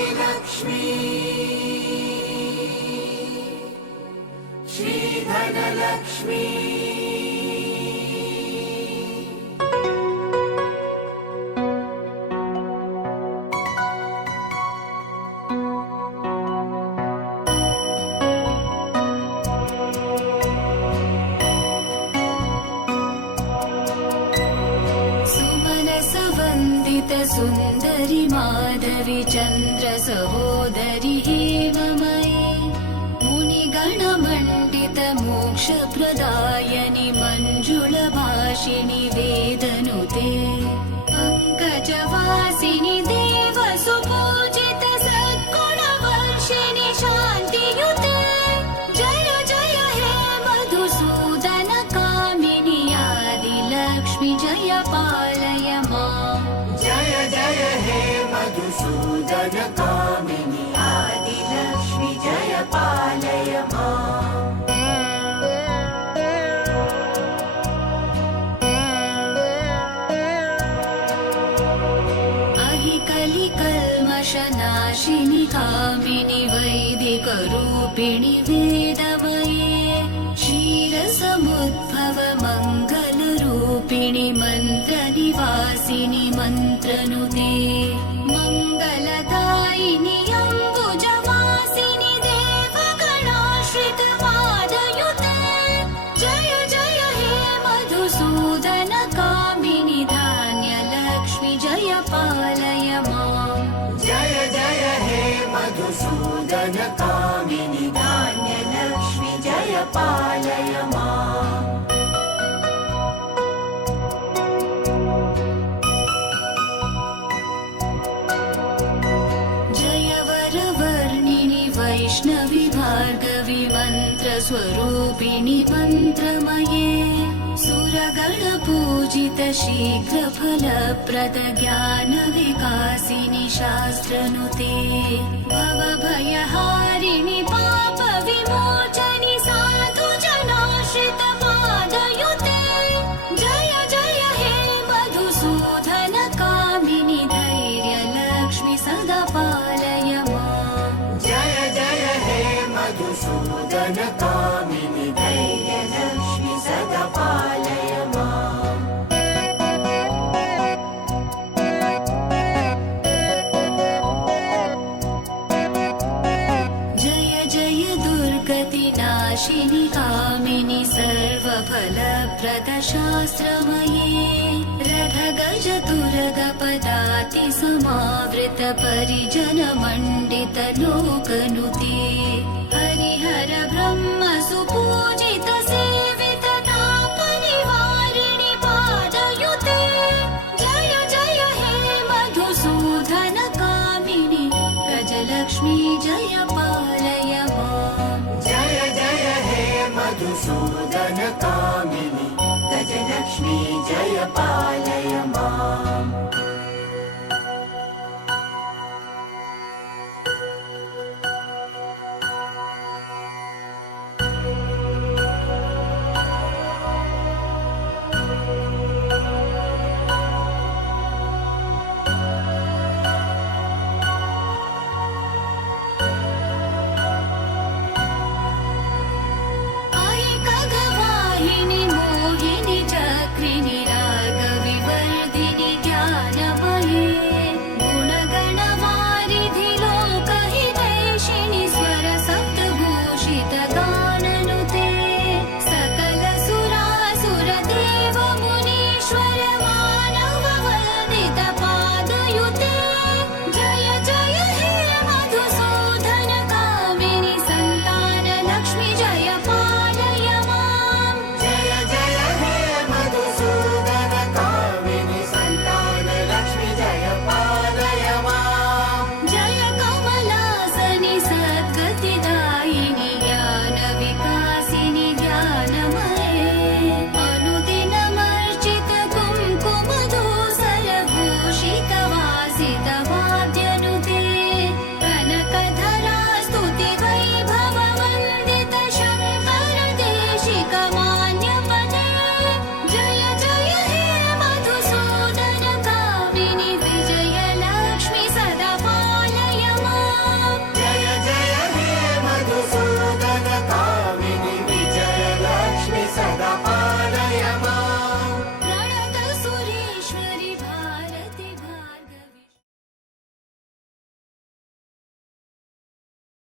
आदिलक्ष्मी श्रीधनलक्ष्मी सुन्दरि माधवी चन्द्र सहोदरि हेममयी मुनिगणमण्डित मोक्षप्रदायनि मञ्जुलभाषिणि वेदनुते पङ्कजवासिनि देवसुपूजित सद्गुणवर्षिणि शान्तियुते जय जय हे मधुसूदन कामिनि आदिलक्ष्मि जय पालय माम् जय जय हे मधुसूदन कामिनि आदिलक्ष्मि जय पालय माम् अहि कलिकल्मषनाशिनि कामिनि वैदिकरूपिणि वेदमये क्षीरसमुद्भव मङ्गलरूपिणि मन्त्रनिवासिनि मन्त्रनुते मङ्गलदायिनि अम्बुजवासिनि देवगणाश्रित पादयुते जय जय हे मधुसूदन कामिनि धान्यलक्ष्मि जय पालय माम् जय जय हे मधुसूदन कामिनि धान्यलक्ष्मि जय पालय माम् वैष्णवी भार्गवी मन्त्रस्वरूपिणि मन्त्रमये सुरगणपूजित शीघ्रफलप्रद ज्ञानविकासिनि शास्त्रनुते भवभयहारिणि पापविमोचनि साधुजनाश्रित पादयुते जय जय हे मधुसूदन कामिनि धैर्यलक्ष्मि सदा पालय माम् जय जय हे मधुसूदन कामिनि धैर्यलक्ष्मि सदा पालय माम् जय जय दुर्गतिनाशिनि कामिनि सर्वफलप्रद शास्त्रमये रथगज तुरगपदाति समावृत परिजन मण्डित लोकनुते हरिहर ब्रह्म सुपूजित सेवित तापनिवारिणि पादयुते जय जय हे मधुसूदन कामिनि गजलक्ष्मी जय पालय माम् जय जय हे मधुसूदन कामिनि गजलक्ष्मी जय पालय माम्